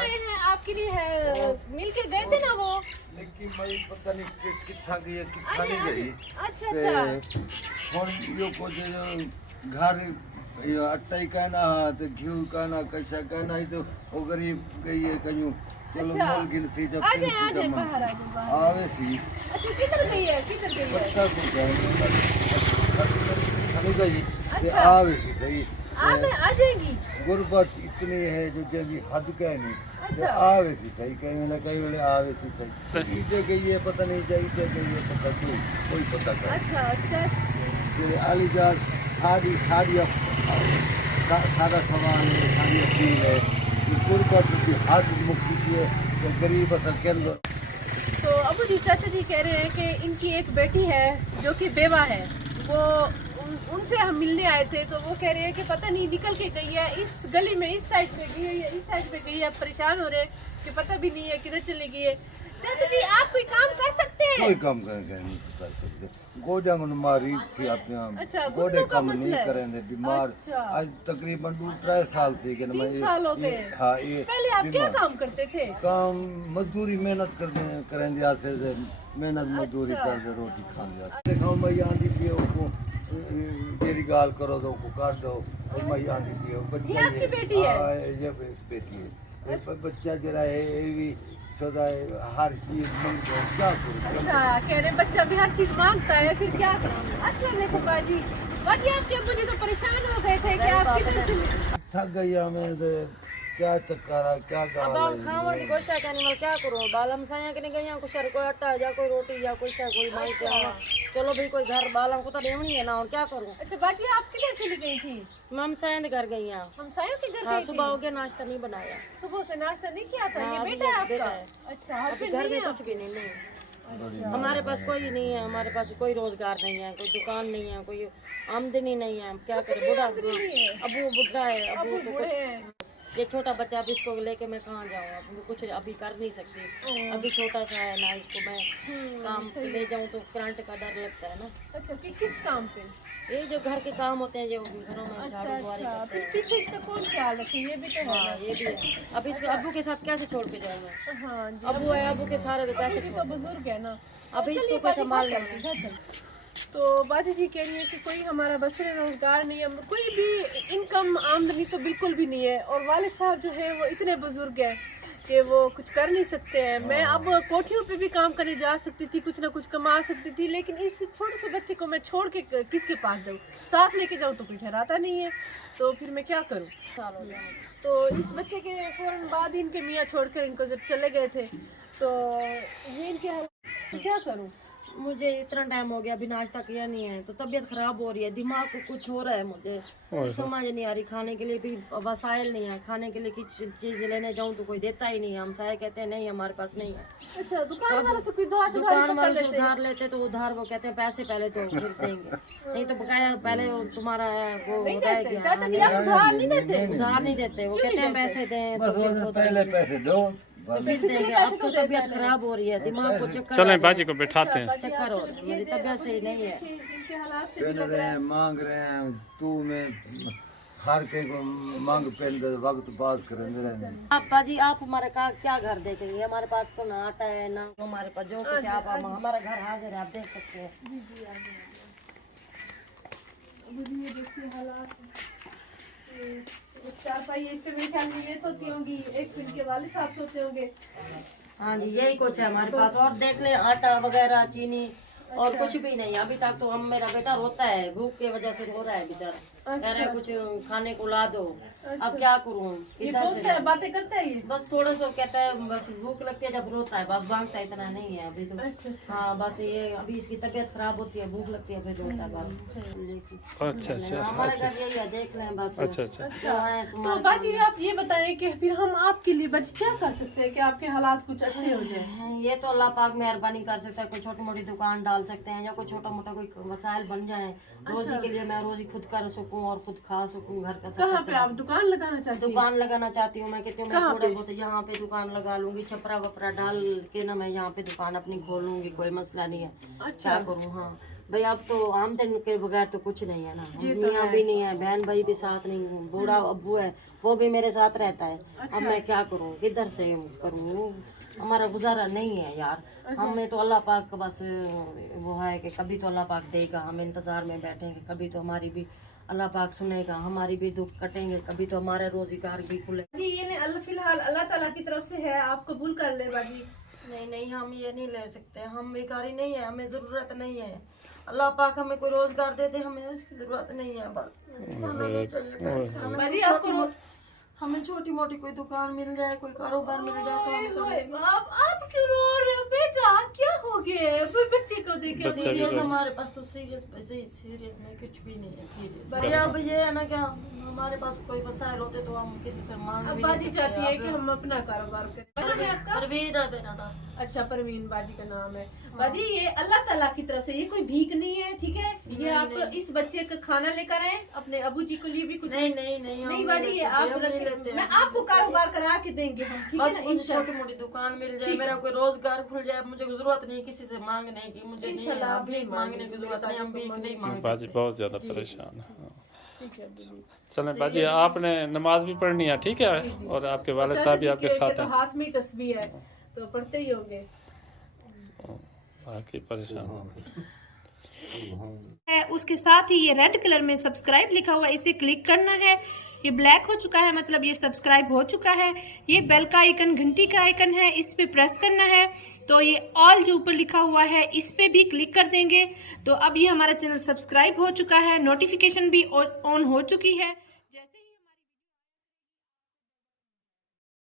आए हैं आपके लिए है, मिल के गए थे ना वो। लेकिन मैं पता नहीं कितना गई है कितना अरे, नहीं गई अच्छा अच्छा ਹੁਣ यो को जो घर यो आटा ही कहना तो घी कहना कैसा कहना ही तो वो गरीब गई है कहीं चलो अच्छा। मोल गिनसी जब आ जाए बाहर आ जाए बाहर। आवे सी अच्छा किधर गई है किधर गई है? पत्ता को कहने गई अच्छा। आवे सी सही आ जाएंगी। गुर्बत इतनी है जो जल्दी हद कहनी अच्छा। आवे सी सही कई वेले आवे सी सही इधर गई है पता नहीं जाए इधर गई है पता नहीं कोई पता कर अच्छा अच्छा कि अलीजाद सारी सारी सारा सवाल है सारी अपील है कि गुर्बत की हद मुक्ति की है तो गरीब असल तो अबू जी चाचा जी कह रहे हैं कि इनकी एक बेटी है जो कि बेवा है। वो उनसे हम मिलने आए थे तो वो कह रहे हैं कि पता नहीं निकल के गई है इस गली में इस साइड पे गई है या इस साइड पे गई है। परेशान हो रहे हैं कि पता भी नहीं है किधर चली गई है। चाचा जी आप कोई काम कर सकते हैं? कोई काम नहीं कर सकते गोडा में मारी थी अपने अच्छा, गोडे घुटनों का काम मसला नहीं है। करेंगे बीमार अच्छा। आज तकरीबन 2-3 साल थी कि 3 साल हो गए। हाँ ये पहले आप क्या बीमार। काम करते थे? काम मजदूरी मेहनत करेंगे आसे से मेहनत मजदूरी अच्छा। कर रोटी खाने देखो मैं आंधी पियो को तेरी गाल करो तो को काट दो और मैं आंधी पियो बच्चा ये आपकी बेटी है? हाँ, ये बेटी है ये बच्चा जरा है ये भी सदा हर चीज मंग दो क्या करूं अच्छा कह रहे बच्चा भी हर चीज मांगता है फिर क्या? अस्सलाम वालेकुम बाजी। बाकी आपके अब्बू जी तो परेशान हो गए थे कि आप किधर चले? थक गई हमें तो क्या तकारा क्या अब गाल हम खावन की कोशिश करनी मल क्या करूं बाल हम साया के नहीं गई कुछ कोई आटा या कोई रोटी या कोई सा कोई माई के आवा चलो भाई कोई घर बाल को तो देवनी है ना और क्या करूं अच्छा बाकी आप किधर चली गई थी? हम साया के घर गई हैं हम सायों के घर हाँ गई सुबह थी। हो गया नाश्ता नहीं बनाया सुबह से नाश्ता नहीं किया था। हाँ, ये अभी बेटा है बेटा आपका? है। अच्छा अभी हस्बैंड घर नहीं में है? कुछ भी नहीं अच्छा। हमारे पास कोई नहीं है हमारे पास कोई रोजगार नहीं है कोई दुकान नहीं है कोई आमदनी नहीं है क्या करें बूढ़ा अबू बुढ़ा है अबू को बूढ़े कुछ हैं। ये छोटा बच्चा अब इसको लेके मैं कहाँ जाऊँ अब कुछ अभी कर नहीं सकती अभी छोटा सा है ना इसको मैं काम पे ले जाऊँ तो करंट का डर लगता है ना अच्छा कि किस काम पे? ये जो घर के काम होते हैं जो घरों में अच्छा झाड़ू बुआरी अच्छा करते फिर हैं पीछे इसका कौन ख्याल रखे? ये भी तो है हाँ ना। ये भी है अब इसके अब्बू के साथ कैसे छोड़ के जाऊँ मैं हाँ जी अब्बू है अब्बू के सारे तो कैसे अबू जी छोड़ तो बुजुर्ग है ना। अभी चलिए इसको कोई बाजी, संभाल घर नहीं चलते, घर चलते। तो बाजी जी कह रही है कि कोई हमारा बसरे रोजगार नहीं है कोई भी इनकम आमदनी तो बिल्कुल भी नहीं है और वाले साहब जो है वो इतने बुजुर्ग हैं कि वो कुछ कर नहीं सकते हैं। मैं अब कोठियों पे भी काम करने जा सकती थी कुछ ना कुछ कमा सकती थी लेकिन इस छोटे से बच्चे को मैं छोड़ के किसके पास जाऊँ? साथ लेके जाऊँ तो कोई ठहराता नहीं है तो फिर मैं क्या करूँ? साल हो गया तो इस बच्चे के फौरन बाद ही इनके मियाँ छोड़कर इनको जब चले गए थे तो ये इनके हाल क्या करूँ? मुझे इतना टाइम हो गया अभी नाश्ता किया नहीं है तो तबीयत खराब हो रही है दिमाग को कुछ हो रहा है मुझे कुछ समझ नहीं आ रही खाने के लिए भी वसाइल नहीं है खाने के लिए कुछ चीज लेने जाऊं तो कोई देता ही नहीं है हम सारे कहते हैं नहीं हमारे पास नहीं है अच्छा दुकान वालों से कोई दुकान वाले से उधार लेते तो उधार वो कहते हैं पैसे पहले तो फिर देंगे नहीं तो बकाया पहले तुम्हारा वो रह गया चाचा जी आप उधार नहीं देते? उधार नहीं देते वो कहते हैं पैसे दें बस तो फिर वो वो पहले पैसे दो तो फिर देंगे अब तो तबीयत खराब हो रही है दिमाग को चक्कर चलें बाजी को बैठाते हैं चक्कर हो रहा है मेरी तबीयत सही नहीं है इनके हालात से पहन रहे हैं मांग रहे हैं तू में हर के को मांग पहन कर वक्त बात करेंगे रहने आप बाजी आप हमारे का क्या घर देखेंगे हमारे पास तो ना आटा है ना हमारे पास जो कुछ है, आप हमारा घर हाजिर है आप देख सकते हैं ये देखिए हालात चार पाई इस पे मेरे ख्याल में ये सोती होंगी एक फिर के वाले साहब सोते होंगे। हाँ जी यही कुछ है हमारे पास और देख ले आटा वगैरह चीनी और कुछ भी नहीं अभी तक तो हम मेरा बेटा रोता है भूख की वजह से रो रहा है बेचारा कह रहा है कुछ खाने को ला दो अब क्या करूँ ये इधर बोलता से है बातें करता है ये? बस थोड़ा सा कहता है बस भूख लगती है जब रोता है बस मांगता है इतना नहीं है अभी तो अच्छा हाँ बस ये अभी इसकी तबीयत खराब होती है भूख लगती है फिर रोता है बस अच्छा अच्छा हमारे घर यही है देख लें बस अच्छा अच्छा जो है तो तुम्हारे बाजी आप ये बताएं कि फिर हम आपके लिए बच क्या कर सकते हैं कि आपके हालात कुछ अच्छे हो जाए? सामने। ये तो अल्लाह पाक मेहरबानी कर सकता है कोई छोटी मोटी दुकान डाल सकते हैं या कोई छोटा मोटा कोई वसाइल बन जाए रोजी के लिए मैं रोजी खुद कर सकूं और खुद खा सकूं घर का सब कहाँ पे आप दुकान लगाना चाहते हैं? दुकान लगाना चाहती हूँ मैं कहती हूँ मैं थोड़े बहुत यहाँ पे दुकान लगा लूंगी छपरा वपरा डाल के ना मैं यहाँ पे दुकान अपनी खोल लूंगी कोई मसला नहीं है क्या करूँ हाँ भाई अब तो आमदनी के बगैर तो कुछ नहीं है ना, मियाँ भी नहीं है, बहन भाई भी साथ नहीं है, बूढ़ा अब्बू है वो भी मेरे साथ रहता है। अब मैं क्या करूँ, किधर से करूँ, हमारा गुजारा नहीं है यार। हमें तो अल्लाह पाक का बस वो है कि कभी तो अल्लाह पाक देगा, हम इंतजार में बैठेंगे, कभी तो हमारी भी अल्लाह पाक सुनेगा, हमारी भी दुख कटेंगे, कभी तो हमारे रोजगार भी खुले। जी ये फिलहाल अल्लाह ताला की तरफ से है, आप कबूल कर ले बाजी। नहीं नहीं, हम ये नहीं ले सकते, हम बेकारी नहीं है, हमें जरूरत नहीं है, अल्लाह पाक हमें कोई रोजगार दे दे, हमें उसकी जरूरत नहीं है, बस होना नहीं चाहिए पैसे। बाजी आपको हमें छोटी मोटी कोई दुकान मिल जाए, कोई कारोबार मिल जाए तो हम करें। आप क्यों रो रहे हो बेटा, क्या हो गया है? बच्चे को देखे सीरियस हमारे पास तो सीरियस में कुछ भी नहीं है सीरियस। भैया अब ये है ना क्या, हमारे पास कोई वसाइल होते तो हम किसी से मांग भी नहीं बाजी सकते। चाहती है कि हम अपना कारोबार करें। आपका परवीन है मेरा नाम। अच्छा परवीन बाजी का नाम है। बाजी ये अल्लाह ताला की तरफ से, ये कोई भीख नहीं है, ठीक है? ये आप इस बच्चे का खाना लेकर आए, अपने अबू जी के लिए भी कुछ नहीं नहीं नहीं, नहीं बाजी, ये आप लेते मैं आपको कारोबार करा के देंगे हम, ठीक है बस ना? मुझे छोटी मोटी दुकान मिल जाए, मेरा कोई रोजगार खुल जाए, मुझे जरूरत नहीं किसी से मांगने की, मुझे नहीं है, इंशाल्लाह भीख मांगने की जरूरत नहीं, हम भीख नहीं मांग बाजी बहुत ज्यादा परेशान है। ठीक है दीदी। चलें बाजी, आपने नमाज भी पढ़नी है, ठीक है, और आपके वाले साहब भी आपके साथ तो हैं, हाथ में ही तस्बीह है तो पढ़ते ही होंगे। बाकी परेशान है। उसके साथ ही ये रेड कलर में सब्सक्राइब लिखा हुआ है, इसे क्लिक करना है। ये ब्लैक हो चुका है, मतलब ये सब्सक्राइब हो चुका है। ये बेल का आइकन, घंटी का आइकन है, इस पे प्रेस करना है। तो ये ऑल जो ऊपर लिखा हुआ है इस पे भी क्लिक कर देंगे। तो अब ये हमारा चैनल सब्सक्राइब हो चुका है, नोटिफिकेशन भी ऑन हो चुकी है।